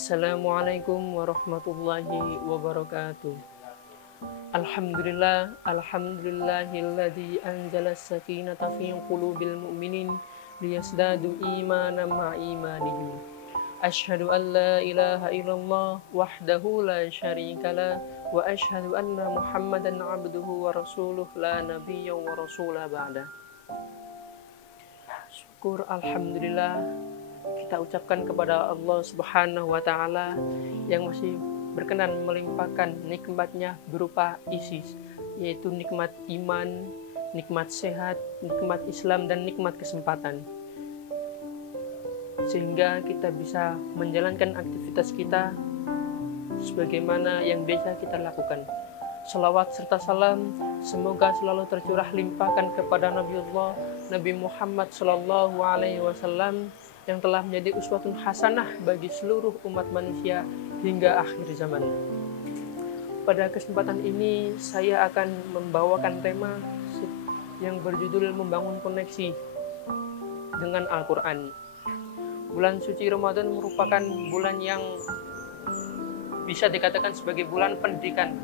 Assalamualaikum warahmatullahi wabarakatuh. Alhamdulillahilladzi anzala as-sakinata fi qulubil mu'minin liyazdadu imanan ma'a imanihim. Asyhadu an la ilaha illallah wahdahu la syarikalah wa asyhadu anna Muhammadan abduhu wa rasuluh la nabiyya wa rasulah ba'da. Syukur alhamdulillah kita ucapkan kepada Allah Subhanahu wa Ta'ala yang masih berkenan melimpahkan nikmatnya berupa ISIS, yaitu nikmat iman, nikmat sehat, nikmat Islam, dan nikmat kesempatan, sehingga kita bisa menjalankan aktivitas kita sebagaimana yang biasa kita lakukan. Salawat serta salam semoga selalu tercurah limpahkan kepada Nabiullah Nabi Muhammad SAW yang telah menjadi uswatun hasanah bagi seluruh umat manusia hingga akhir zaman. Pada kesempatan ini saya akan membawakan tema yang berjudul membangun koneksi dengan Al-Quran. Bulan suci Ramadan merupakan bulan yang bisa dikatakan sebagai bulan pendidikan,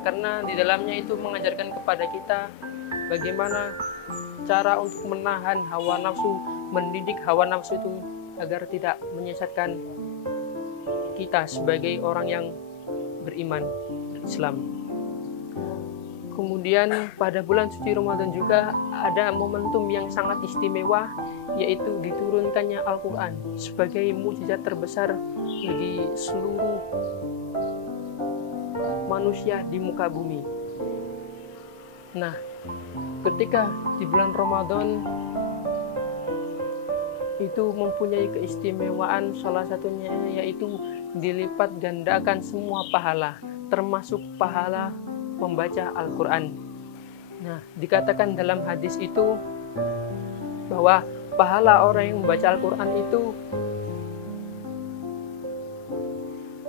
karena di dalamnya itu mengajarkan kepada kita bagaimana cara untuk menahan hawa nafsu, mendidik hawa nafsu itu agar tidak menyesatkan kita sebagai orang yang beriman Islam. Kemudian pada bulan suci Ramadan juga ada momentum yang sangat istimewa, yaitu diturunkannya Al-Quran sebagai mukjizat terbesar bagi seluruh manusia di muka bumi. Nah, ketika di bulan Ramadan itu mempunyai keistimewaan, salah satunya yaitu dilipat gandakan semua pahala, termasuk pahala membaca Al-Quran. Nah, dikatakan dalam hadis itu bahwa pahala orang yang membaca Al-Quran itu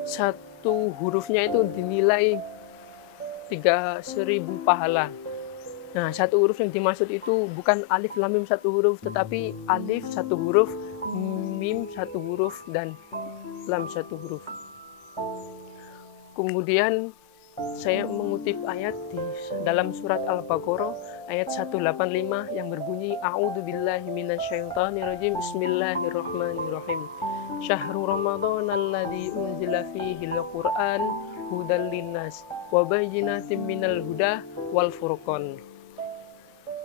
satu hurufnya itu dinilai 3.000 pahala. Nah, satu huruf yang dimaksud itu bukan alif lam mim satu huruf, tetapi alif satu huruf, mim satu huruf, dan lam satu huruf. Kemudian saya mengutip ayat di dalam surat Al-Baqarah ayat 185 yang berbunyi A'udzubillahi minasyaitonirrajim, Bismillahirrahmanirrahim. Syahrul Ramadan alladzi unzila fihil Qur'an hudal linnas wa bayyinatin minal huda wal furqan.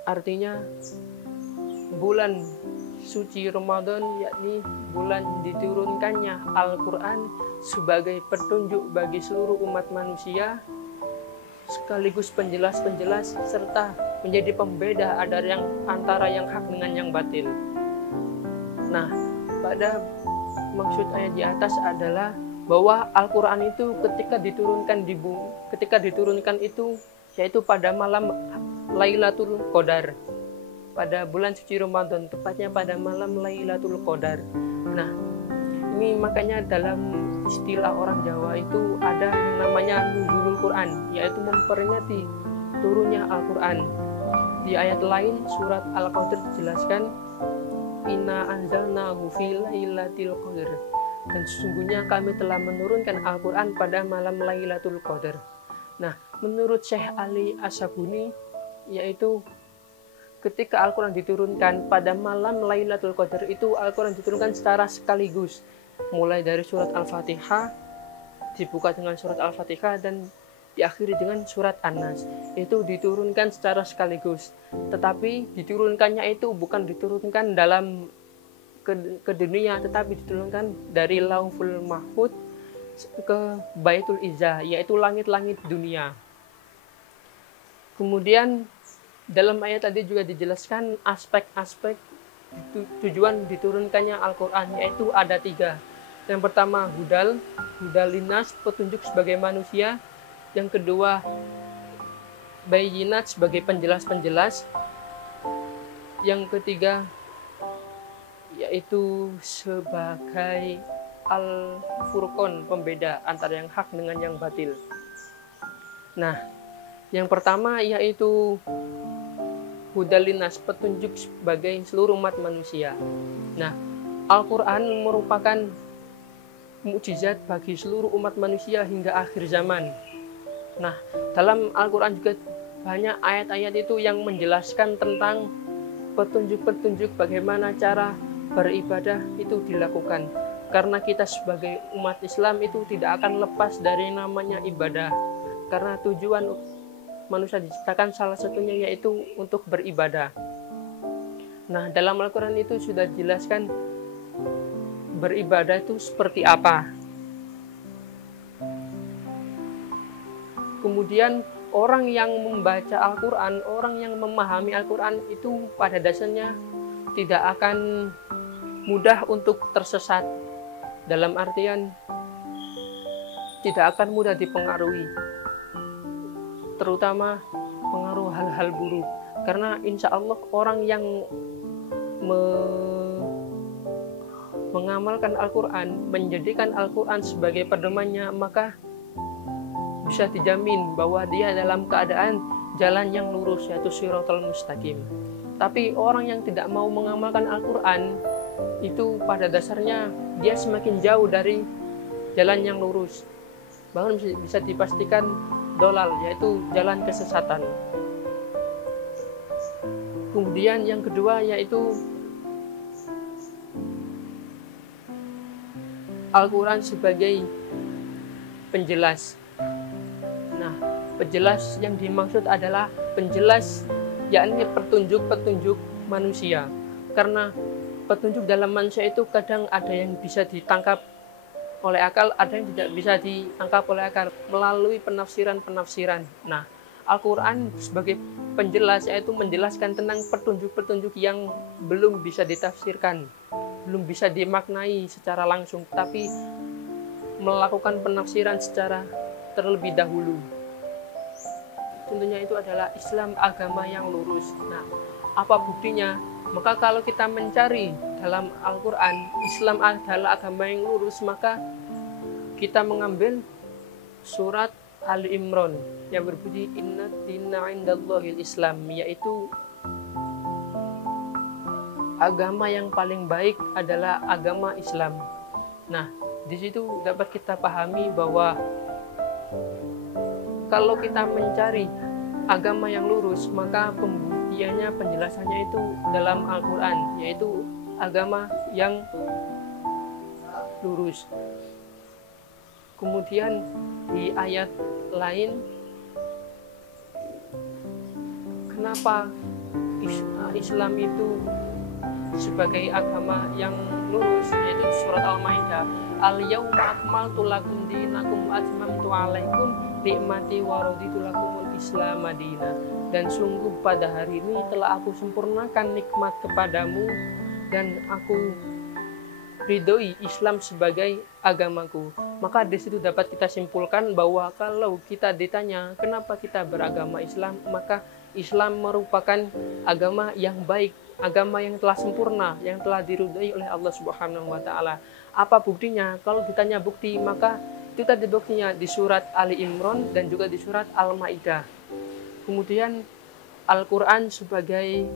Artinya bulan suci Ramadan, yakni bulan diturunkannya Al-Quran sebagai petunjuk bagi seluruh umat manusia, sekaligus penjelas-penjelas serta menjadi pembeda antara yang hak dengan yang batil. Nah, pada maksud ayat di atas adalah bahwa Al-Quran itu ketika diturunkan itu yaitu pada malam Lailatul Qadar, pada bulan suci Ramadan, tepatnya pada malam Lailatul Qadar. Nah, ini makanya dalam istilah orang Jawa itu ada yang namanya nuzulul Quran, yaitu memperingati turunnya Al-Quran. Di ayat lain surat Al-Qadr dijelaskan Inna anzalnahu fi lailatul qadar, dan sesungguhnya kami telah menurunkan Al-Quran pada malam Lailatul Qadar. Nah, menurut Syekh Ali As-Sabuni, yaitu ketika Al-Quran diturunkan pada malam Lailatul Qadar itu Al-Quran diturunkan secara sekaligus, mulai dari surat Al-Fatihah, dibuka dengan surat Al-Fatihah dan diakhiri dengan surat An-Nas. Itu diturunkan secara sekaligus, tetapi diturunkannya itu bukan diturunkan dalam ke dunia, tetapi diturunkan dari Lauhul Mahfuz ke Baitul Izzah, yaitu langit-langit dunia. Kemudian dalam ayat tadi juga dijelaskan aspek-aspek tujuan diturunkannya Al-Quran, yaitu ada 3. Yang pertama hudal linas, petunjuk sebagai manusia. Yang kedua bayyinat, sebagai penjelas-penjelas. Yang ketiga yaitu sebagai al-furqan, pembeda antara yang hak dengan yang batil. Nah, yang pertama yaitu hudalinas, petunjuk sebagai seluruh umat manusia. Nah, Al-Quran merupakan mukjizat bagi seluruh umat manusia hingga akhir zaman. Nah, dalam Al-Quran juga banyak ayat-ayat itu yang menjelaskan tentang petunjuk-petunjuk bagaimana cara beribadah itu dilakukan. Karena kita sebagai umat Islam itu tidak akan lepas dari namanya ibadah. Karena tujuan manusia diciptakan salah satunya yaitu untuk beribadah. Nah, dalam Al-Quran itu sudah dijelaskan beribadah itu seperti apa. Kemudian orang yang membaca Al-Quran, orang yang memahami Al-Quran itu pada dasarnya tidak akan mudah untuk tersesat. Dalam artian tidak akan mudah dipengaruhi, terutama pengaruh hal-hal buruk. Karena insya Allah orang yang mengamalkan Al-Quran, menjadikan Al-Quran sebagai pedomannya, maka bisa dijamin bahwa dia dalam keadaan jalan yang lurus, yaitu Shiratal Mustaqim. Tapi orang yang tidak mau mengamalkan Al-Quran, itu pada dasarnya dia semakin jauh dari jalan yang lurus. Bahkan bisa dipastikan dolal, yaitu jalan kesesatan. Kemudian yang kedua yaitu Al-Quran sebagai penjelas. Nah, penjelas yang dimaksud adalah penjelas, yakni petunjuk-petunjuk manusia. Karena petunjuk dalam manusia itu kadang ada yang bisa ditangkap oleh akal, ada yang tidak bisa ditangkap oleh akal melalui penafsiran-penafsiran. Nah, Al-Quran sebagai penjelas yaitu menjelaskan tentang petunjuk-petunjuk yang belum bisa ditafsirkan, belum bisa dimaknai secara langsung, tapi melakukan penafsiran secara terlebih dahulu. Tentunya itu adalah Islam, agama yang lurus. Nah, apa buktinya? Maka kalau kita mencari dalam Al-Quran, Islam adalah agama yang lurus, maka kita mengambil surat Ali Imran yang berbunyi Inna dina indallahil Islam, yaitu agama yang paling baik adalah agama Islam. Nah, di situ dapat kita pahami bahwa kalau kita mencari agama yang lurus, maka pembuktiannya, penjelasannya itu dalam Al-Quran, yaitu agama yang lurus. Kemudian di ayat lain, kenapa Islam itu sebagai agama yang lurus, yaitu surat Al-Maidah, Al-yawma akmaltu lakum dinakum wa atmamtu alaikum nikmati wa raditu lakumul Islam madinah. Dan sungguh pada hari ini telah aku sempurnakan nikmat kepadamu dan aku ridhoi Islam sebagai agamaku. Maka di situ dapat kita simpulkan bahwa kalau kita ditanya kenapa kita beragama Islam, maka Islam merupakan agama yang baik, agama yang telah sempurna, yang telah diridhoi oleh Allah Subhanahu wa taala. Apa buktinya? Kalau ditanya bukti, maka itu tadi buktinya di surat Ali Imran dan juga di surat Al-Maidah. Kemudian Al-Quran sebagai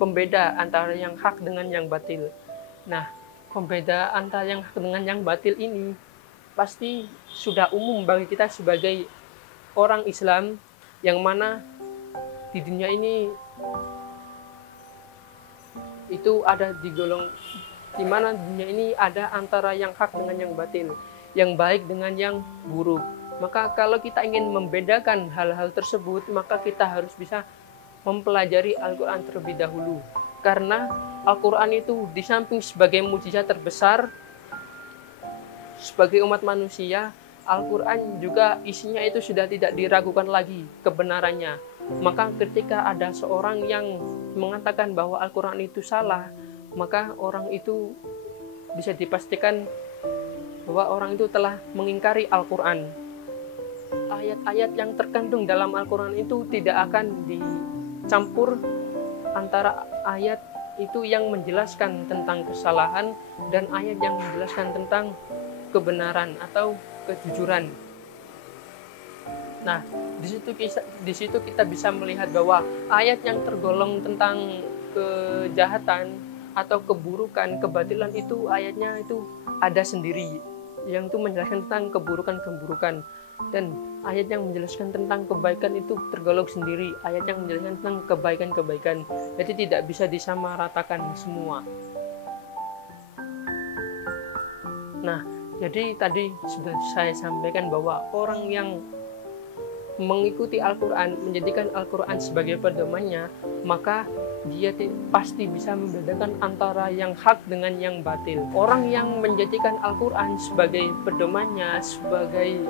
pembeda antara yang hak dengan yang batil. Nah, pembeda antara yang hak dengan yang batil ini pasti sudah umum bagi kita sebagai orang Islam, yang mana di dunia ini itu ada di mana dunia ini ada antara yang hak dengan yang batil, yang baik dengan yang buruk. Maka kalau kita ingin membedakan hal-hal tersebut, maka kita harus bisa mempelajari Al-Quran terlebih dahulu. Karena Al-Quran itu di samping sebagai mukjizat terbesar sebagai umat manusia, Al-Quran juga isinya itu sudah tidak diragukan lagi kebenarannya. Maka ketika ada seorang yang mengatakan bahwa Al-Quran itu salah, maka orang itu bisa dipastikan bahwa orang itu telah mengingkari Al-Quran. Ayat-ayat yang terkandung dalam Al-Quran itu tidak akan dicampur antara ayat itu yang menjelaskan tentang kesalahan dan ayat yang menjelaskan tentang kebenaran atau kejujuran. Nah, di situ kita bisa melihat bahwa ayat yang tergolong tentang kejahatan atau keburukan, kebatilan itu ayatnya itu ada sendiri yang itu menjelaskan tentang keburukan-keburukan, dan ayat yang menjelaskan tentang kebaikan itu tergolong sendiri ayat yang menjelaskan tentang kebaikan-kebaikan. Jadi tidak bisa disamaratakan semua. Nah, jadi tadi sudah saya sampaikan bahwa orang yang mengikuti Al-Quran, menjadikan Al-Quran sebagai pedomannya, maka dia pasti bisa membedakan antara yang hak dengan yang batil. Orang yang menjadikan Al-Quran sebagai pedomannya, sebagai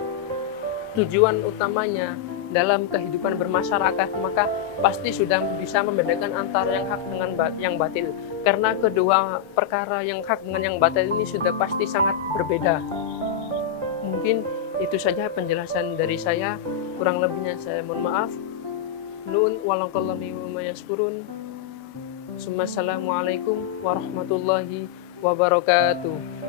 tujuan utamanya dalam kehidupan bermasyarakat, maka pasti sudah bisa membedakan antara yang hak dengan yang batil. Karena kedua perkara yang hak dengan yang batil ini sudah pasti sangat berbeda. Mungkin itu saja penjelasan dari saya. Kurang lebihnya saya mohon maaf. Nun walaqallami wa mayaskurun. Assalamualaikum warahmatullahi wabarakatuh.